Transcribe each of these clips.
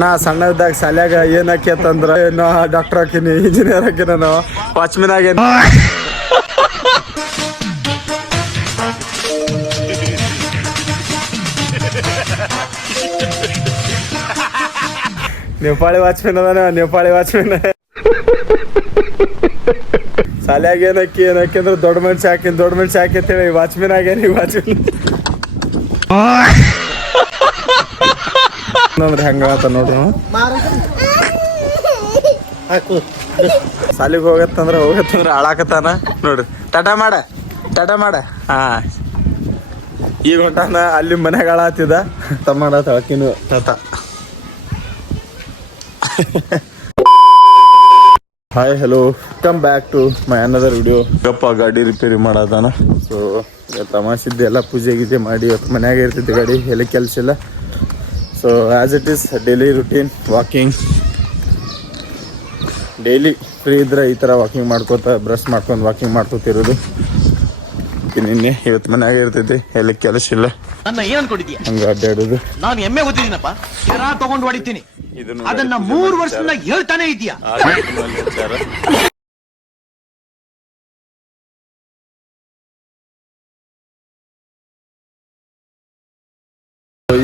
ನಾ ಸಣ್ಣದಾಗ ಶಾಲ್ಯಾಗ ಏನ್ ಹಾಕ್ಯತಂದ್ರ ನಾ ಡಾಕ್ಟರ್ ಹಾಕಿನಿ, ಇಂಜಿನಿಯರ್ ಹಾಕಿನ, ನಾವು ವಾಚ್ಮೆನ್ ಆಗೇನಿ. ನೇಪಾಳಿ ವಾಚ್ಮೆನ್ ಅದಾನ, ನೇಪಾಳಿ ವಾಚ್ಮೆನ್. ಶಾಲ್ಯಾಗ ಏನಕ್ಕಿ ಅಂದ್ರೆ ದೊಡ್ಡ ಮನುಷ್ಯ ಹಾಕಿನ, ದೊಡ್ಡ ಮನುಷ್ಯ ಹಾಕಿ ಅಂತೇಳಿ ವಾಚ್ಮೆನ್ ಆಗೇನಿ, ವಾಚ್ಮೆನ್. ಅಂದ್ರೆ ಹೆಂಗ ಆತ ನೋಡ್ರಿ. ಸಾಲಿಗೆ ಹೋಗತ್ತಂದ್ರ ಹಾಳಾಕತ್ತಾನ ನೋಡ್ರಿ. ಟಾಟಾ ಮಾಡ. ಹಾ, ಈಗ ಹೊಂಟಾನ ಅಲ್ಲಿ ಮನ್ಯಾಗ ಹಾಳಾತಿದ. ತಮ್ಮ ತಳಕಿನ ತಾತ. Hi, hello, come back to my another video. ಗಪ್ಪ ಗಾಡಿ ರಿಪೇರಿ ಮಾಡದಾನ. ಸೊ ತಮಾಷಿದ್ದೆ ಎಲ್ಲ ಪೂಜೆ ಗೀಜೆ ಮಾಡಿ ಇವತ್ತು ಮನ್ಯಾಗ ಇರ್ತೈತಿ ಗಾಡಿ, ಎಲ್ಲಿ ಕೆಲಸ ಇಲ್ಲ. So as it is daily routine walking. Daily free ಇದ್ರೆ ಈ ಥರ ವಾಕಿಂಗ್ ಮಾಡ್ಕೋತ ಬ್ರಷ್ ಮಾಡ್ಕೊಂಡು ವಾಕಿಂಗ್ ಮಾಡ್ಕೋತಿರೋದು. ನಿನ್ನೆ ಇವತ್ತು ಮನ್ಯಾಗ ಇರ್ತೈತಿ, ಎಲ್ಲಿ ಕೆಲಸ ಇಲ್ಲ. ಹಂಗ ಅಡ್ಡಾಡೋದು. ನಾನು ಎಮ್ಮೆ ಓದಿದ್ದೀನಪ್ಪ, ತಗೊಂಡು ಹೊಡಿತೀನಿ. ಅದನ್ನ 3 ವರ್ಷದಿಂದ ಹೇಳ್ತಾನೆ ಇದೆಯಾ.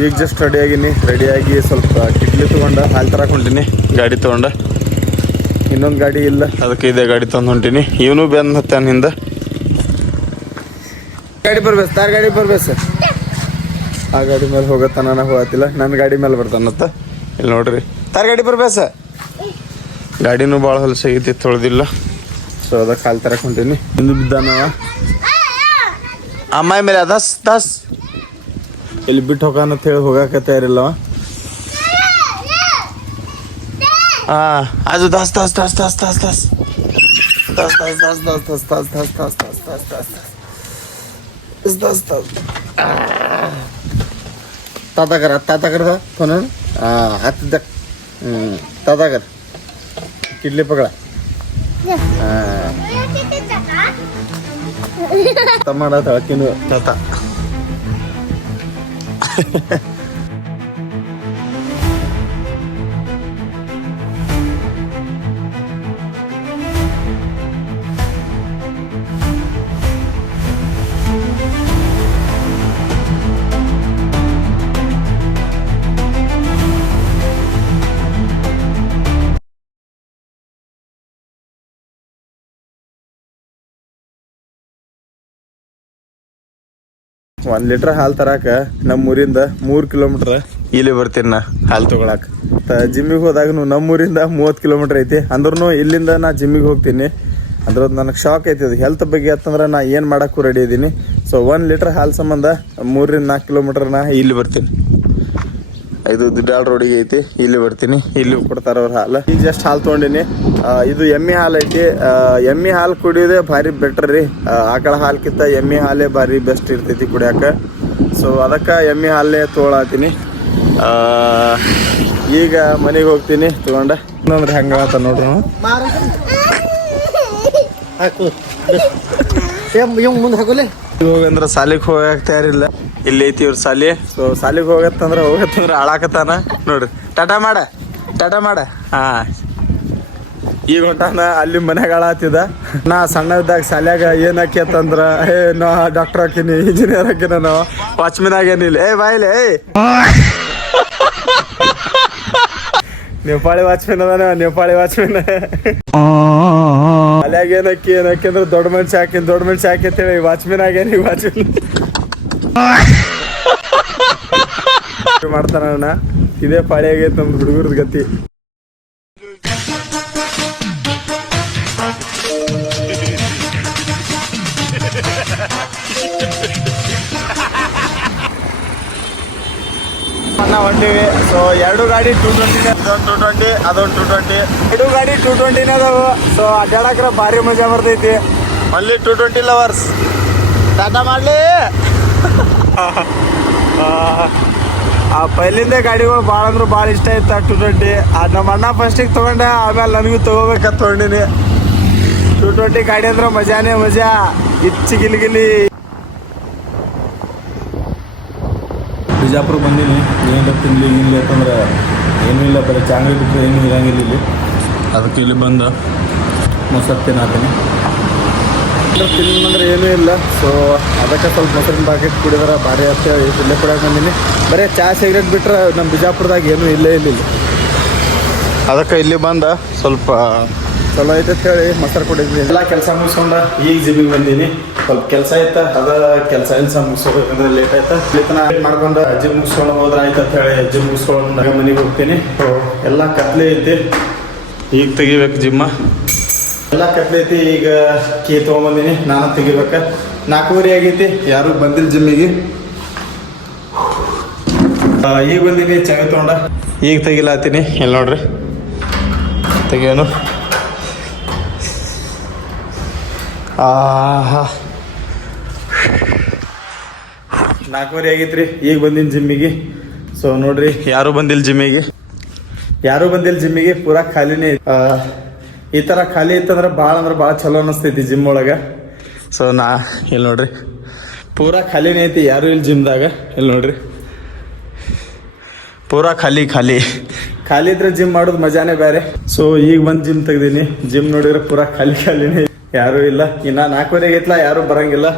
ಈಗ ಜಸ್ಟ್ ರೆಡಿಯಾಗಿ ಸ್ವಲ್ಪ ಕಿಡ್ಲಿ ತೊಗೊಂಡ ಹಾಲು ತರಕೊಂಡಿನಿ. ಗಾಡಿ ತೊಗೊಂಡ, ಇನ್ನೊಂದು ಗಾಡಿ ಇಲ್ಲ, ಅದಕ್ಕೆ ಇದೇ ಗಾಡಿ ತೊಗೊಂಡು ಹೊಂಟೀನಿ. ಇವನು ಬೆಂದ್ ಹತ್ತಾನ ಹಿಂದ. ಗಾಡಿ ಬರ್ಬೇಕು, ತಾರ್ ಗಾಡಿ ಬರ್ಬೇಕು ಸರ್. ಆ ಗಾಡಿ ಮೇಲೆ ಹೋಗತ್ತಾನ, ಹೋಗತ್ತಿಲ್ಲ. ನನ್ನ ಗಾಡಿ ಮೇಲೆ ಬರ್ತಾನತ್ತ. ಇಲ್ಲಿ ನೋಡ್ರಿ, ತಾರ್ ಗಾಡಿ ಬರ್ಬೇಕು ಸರ್. ಗಾಡಿನೂ ಭಾಳ ಹೊಲಸಾಗೈತಿ, ತೊಳೆದಿಲ್ಲ. ಸೊ ಅದಕ್ಕೆ ಹಾಲು ತರಕ್ಕೆ ಹೊಂಟೀನಿ. ಇಂದು ಬಿದ್ದಾನವ ಅಮ್ಮಾಯಿ ಮೇಲೆ. ದಸ್ ಇಲ್ಲಿ ಬಿಟ್ಟು ಹೋಗೋಣ ಹೇಳಿ ಹೋಗಕ್ಕೆ ತಯಾರಿಲ್ಲವ. ಅದು ದಸ್ ताता फोन हात ताता कर किडली पकड़ा. तमाड़ा तळकिनु ताता. ಒಂದು ಲೀಟ್ರ್ ಹಾಲು ತರಾಕ ನಮ್ಮೂರಿಂದ 3 ಕಿಲೋಮೀಟ್ರ್ ಇಲ್ಲಿ ಬರ್ತೀನಿ ನಾ ಹಾಲು ತೊಗೊಳಕ. ಜಿಮ್ಮಿಗೆ ಹೋದಾಗ ನಮ್ಮೂರಿಂದ 30 ಕಿಲೋಮೀಟ್ರ್ ಐತಿ. ಅಂದ್ರೂ ಇಲ್ಲಿಂದ ನಾ ಜಿಮ್ಮಿಗೆ ಹೋಗ್ತೀನಿ. ಅದ್ರದ್ದು ನನಗೆ ಶಾಕ್ ಐತಿ. ಅದು ಹೆಲ್ತ್ ಬಗ್ಗೆ ಅಂತಂದ್ರೆ ನಾ ಏನು ಮಾಡೋಕ್ಕೂ ರೆಡಿ ಇದ್ದೀನಿ. ಸೊ 1 ಲೀಟ್ರ್ ಹಾಲು ಸಂಬಂಧ 3-4 ಕಿಲೋಮೀಟ್ರ್ ನಾ ಇಲ್ಲಿ ಬರ್ತೀನಿ. ಇದು ದುಡ್ಡಾಳ್ ರೋಡಿಗೆ ಐತಿ, ಇಲ್ಲಿ ಬರ್ತೀನಿ. ಇಲ್ಲಿ ಕೊಡ್ತಾರ ಅವ್ರ ಹಾಲು. ಈಗ ಜಸ್ಟ್ ಹಾಲು ತೊಗೊಂಡಿನಿ. ಇದು ಎಮ್ಮೆ ಹಾಲು ಐತಿ. ಎಮ್ಮೆ ಹಾಲು ಕುಡಿಯೋದೇ ಭಾರಿ ಬೆಟರ್ ರೀ. ಆಕಳ ಹಾಲ್ಕಿಂತ ಎಮ್ಮೆ ಹಾಲೇ ಭಾರಿ ಬೆಸ್ಟ್ ಇರ್ತೈತಿ ಕುಡಿಯಾಕ. ಸೊ ಅದಕ್ಕೆ ಎಮ್ಮೆ ಹಾಲೇ ತೊಗೊಳತ್ತೀನಿ. ಈಗ ಮನೆಗೆ ಹೋಗ್ತೀನಿ ತೊಗೊಂಡ. ಅಂದ್ರೆ ಹೆಂಗ ಆತ ನೋಡ್ರಿ. ಹೋಗಂದ್ರ ಸಾಲಿಗೆ ಹೋಗಕ್ಕೆ ತಯಾರಿಲ್ಲ. ಇಲ್ಲಿ ಐತಿ ಇವ್ರ ಸಾಲಿ. ಸೊ ಸಾಲಿಗೆ ಹೋಗತ್ತಂದ್ರ ಹಾಳಾಕತ್ತಾನ ನೋಡ್ರಿ. ಟಾಟಾ ಮಾಡ. ಹಾ, ಈಗ ಹೊಂಟಾನ ಅಲ್ಲಿ ಮನ್ಯಾಗ ಹಾಳಾತಿದ. ನಾ ಸಣ್ಣದಾಗ ಶಾಲ್ಯಾಗ ಏನ್ ಹಾಕ್ಯತಂದ್ರ ನಾ ಡಾಕ್ಟರ್ ಹಾಕಿನಿ, ಇಂಜಿನಿಯರ್ ಹಾಕಿನ, ನಾವು ವಾಚ್ಮೆನ್ ಆಗೇನಿಲ್ಲ. ಬಾಯಿಲೆ ನೇಪಾಳಿ ವಾಚ್ಮೆನ್ ಅದಾನ, ನೇಪಾಳಿ ವಾಚ್ಮೆನ್. ಶಾಲ್ಯಾಗ ಏನಕ್ಕಿ ಅಂದ್ರೆ ದೊಡ್ಡ ಮನುಷ್ಯ ಹಾಕಿನ, ದೊಡ್ಡ ಮನುಷ್ಯ ಹಾಕಿ ಅಂತೇಳಿ ವಾಚ್ಮೆನ್ ಆಗೇನಿ, ವಾಚ್ಮೆನ್ ಮಾಡ್ತಾನ. ಇದೇ ಪಾಳಿ ಆಗೈತೆ ನಮ್ದು ಹುಡುಗರದ ಗತಿ. ಹೊಂಟಿವಿ. ಸೊ 2 ಗಾಡಿ 220, ಅದೊಂದು 220. 2 ಗಾಡಿ 220 ಅದಾವು. ಸೊ ಅಡ್ಡಾಡಕ್ರ ಭಾರಿ ಮಜಾ ಬರ್ತೈತಿ. ಅಲ್ಲಿ 220 ಲವರ್ಸ್ ಟಾಟಾ ಮಾಡ್ಲಿ. ಪೈಲಿಂದ ಗಾಡಿಗಳು ಭಾಳ ಅಂದ್ರೆ ಭಾಳ ಇಷ್ಟ ಆಯ್ತು 220. ಅದು ನಮ್ಮ ಅಣ್ಣ ಫಸ್ಟಿಗೆ ತೊಗೊಂಡೆ, ಆಮೇಲೆ ನನಗೂ ತೊಗೋಬೇಕಂತ ತೊಗೊಂಡಿನಿ. 220 ಗಾಡಿ ಅಂದ್ರೆ ಮಜಾನೇ ಮಜಾ. ಇಚ್ಚಿ ಗಿಲಿ. ಬಿಜಾಪುರ ಬಂದೀನಿ. ಏನಾರ ತಿನ್ಲಿ ಅಂತಂದ್ರೆ ಏನೂ ಇಲ್ಲ, ಬರೀ ಚಾಂಗ್ಲಿ ಬಿಟ್ಟರೆ ಏನೂ ಇರಂಗಿಲ್ಲ ಇಲ್ಲಿ. ಅದಕ್ಕೆ ಇಲ್ಲಿ ಬಂದು ಮೊಸರು ತಿನ್ನತೀನಿ. ತಿನ್ನಂದ್ರೆ ಏನೂ ಇಲ್ಲ. ಸೊ ಅದಕ್ಕೆ ಸ್ವಲ್ಪ ಮೊಸರಿನ ಪ್ಯಾಕೆಟ್ ಕುಡಿದ್ರೆ ಭಾರಿ ಅಂತೇಳಿ ಇಲ್ಲೇ ಕುಡಿಯೋಕೆ ಬಂದೀನಿ. ಬರೀ ಚಾ ಸಿಗರೇಟ್ ಬಿಟ್ರೆ ನಮ್ಮ ಬಿಜಾಪುರದಾಗ ಏನೂ ಇಲ್ಲೇ ಇಲ್ಲ. ಅದಕ್ಕೆ ಇಲ್ಲಿ ಬಂದ ಸ್ವಲ್ಪ ಚಲೋ ಐತೆ ಅಂತ ಹೇಳಿ ಮೊಸರು ಕುಡಿದ್ವಿ. ಎಲ್ಲ ಕೆಲಸ ಮುಗಿಸ್ಕೊಂಡು ಈಗ ಜಿಮ್ಮಿಗೆ ಬಂದೀನಿ. ಸ್ವಲ್ಪ ಕೆಲಸ ಐತೆ, ಅದ ಕೆಲಸ ಮುಗಿಸ್ಕೋಬೇಕಂದ್ರೆ ಲೇಟ್ ಆಯ್ತು. ಇಲ್ಲಿತನ ಮಾಡ್ಕೊಂಡು ಜಿಮ್ ಮುಗಿಸ್ಕೊಂಡು ಹೋದ್ರೆ ಆಯ್ತು ಅಂತ ಹೇಳಿ ಜಿಮ್ ಮುಗಿಸ್ಕೊಂಡು ಮನೆಗೆ ಹೋಗ್ತೀನಿ. ಎಲ್ಲ ಕತ್ಲೆ ಐತಿ, ಈಗ ತೆಗಿಬೇಕು ಜಿಮ್ಮ. ಎಲ್ಲ ಕತ್ಲೆ ಐತಿ. ಈಗ ಕೀ ತೊಗೊಂಬಂದೀನಿ, ನಾನು ತೆಗಿಬೇಕು. 4:30 ಆಗೈತಿ, ಯಾರು ಬಂದಿಲ್ಲ ಜಿಮ್ಮಿಗೆ. ಈಗ ಬಂದೀನಿ ಚಾವಿ ತೊಗೊಂಡ, ಈಗ ತೆಗಿಲಾತೀನಿ. ಇಲ್ಲಿ ನೋಡ್ರಿ ತೆಗಿಯೋನು. ಆಹಾ 4:30 ಆಗೈತ್ರಿ, ಈಗ ಬಂದಿನಿ ಜಿಮ್ಮಿಗೆ. ಸೊ ನೋಡ್ರಿ, ಯಾರು ಬಂದಿಲ್ಲ ಜಿಮ್ಮಿಗೆ, ಪೂರಾ ಖಾಲಿನೇ. ಈ ಥರ ಖಾಲಿ ಇತ್ತಂದ್ರೆ ಭಾಳ ಚಲೋ ಅನ್ನಿಸ್ತೈತಿ ಜಿಮ್ ಒಳಗೆ. ಸೊ ಇಲ್ಲಿ ನೋಡ್ರಿ ಪೂರಾ ಖಾಲಿನೇ ಐತಿ, ಯಾರು ಇಲ್ಲಿ ಜಿಮ್ದಾಗ. ಇಲ್ಲಿ ನೋಡ್ರಿ ಪೂರಾ ಖಾಲಿ ಇದ್ರೆ ಜಿಮ್ ಮಾಡೋದು ಮಜಾನೇ ಬೇರೆ. ಸೊ ಈಗ ಬಂದು ಜಿಮ್ ತೆಗ್ದೀನಿ. ಜಿಮ್ ನೋಡಿದ್ರೆ ಪೂರಾ ಖಾಲಿನೇ, ಯಾರೂ ಇಲ್ಲ. ಇನ್ನು 4:30 ಆಗೈತ್ಲ, ಯಾರೂ ಬರಂಗಿಲ್ಲ.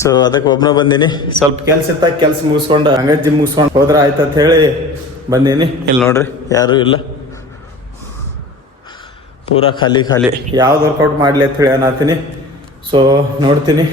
ಸೊ ಅದಕ್ಕೆ ಒಬ್ಬನೇ ಬಂದೀನಿ. ಸ್ವಲ್ಪ ಕೆಲಸ ಇತ್ತ, ಕೆಲಸ ಮುಗಿಸ್ಕೊಂಡು ಹಂಗೆ ಜಿಮ್ ಮುಗಿಸ್ಕೊಂಡು ಹೋದ್ರೆ ಆಯ್ತು ಅಂತ ಹೇಳಿ ಬಂದೀನಿ. ಇಲ್ಲಿ ನೋಡ್ರಿ ಯಾರೂ ಇಲ್ಲ, ಪೂರಾ ಖಾಲಿ. ಯಾವ್ದು ವರ್ಕೌಟ್ ಮಾಡಲಿ ಅಂತ ಹೇಳಿ ಅನ್ನತ್ತೀನಿ. ಸೊ ನೋಡ್ತೀನಿ.